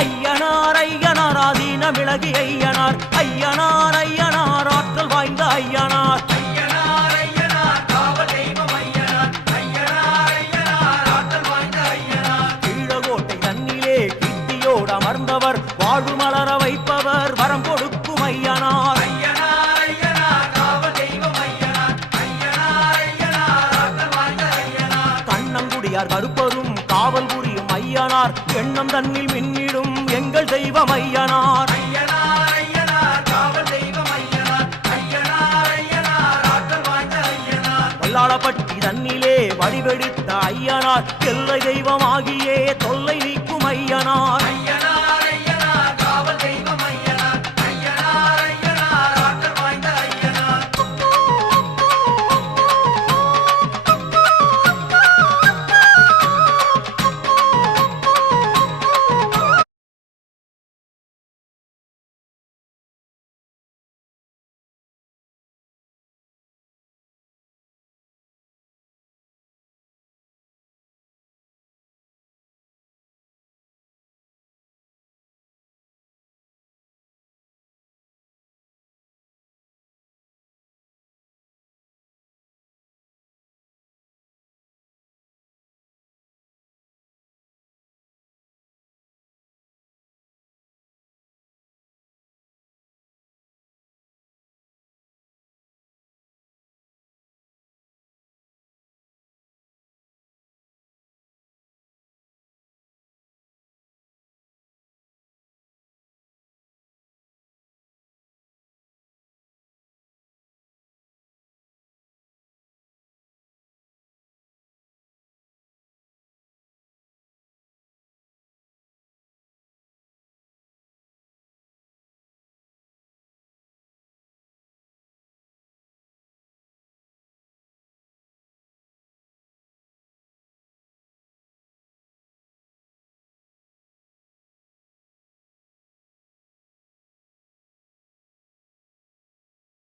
ஐயனார் ஐயனார் ஆதீன விலகி ஐயனார் ஐயனார் ஐயனார் ஆற்றல் வாய்ந்த ஐயனார் ஐயனார் ஐயனார் காவல் தெய்வம் ஐயனார் ஐயனார் ஐயனார் ஆற்றல் வாய்ந்த ஐயனார் கீழகோட்டை தன்னிலே கீர்த்தியோடு அமர்ந்தவர் வாழ்வு மலர வைப்பவர் வரம் கொடுக்கும் ஐயனார் ஐயனார் ஐயனார் காவல் தெய்வம் ஐயனார் ஐயனார் ஐயனார் ஆற்றல் வாய்ந்த ஐயனார் கண்ணங்குடியார் கருப்பரும் காவல் புரியும் ஐயனார் எண்ணம் தன்னில் மின்னிடும் எங்கள் தெய்வம் ஐயனார் ஐயனார் ஐயனார் காவல் தெய்வம் ஐயனார் ஐயனார் ஐயனார் ஆற்றல் வாய்ந்த ஐயனார் வல்லாளப்பட்டி தன்னிலே வடிவெடுத்த ஐயனார் எல்லை தெய்வமாகியே தொல்லை நீக்கும் ஐயனார்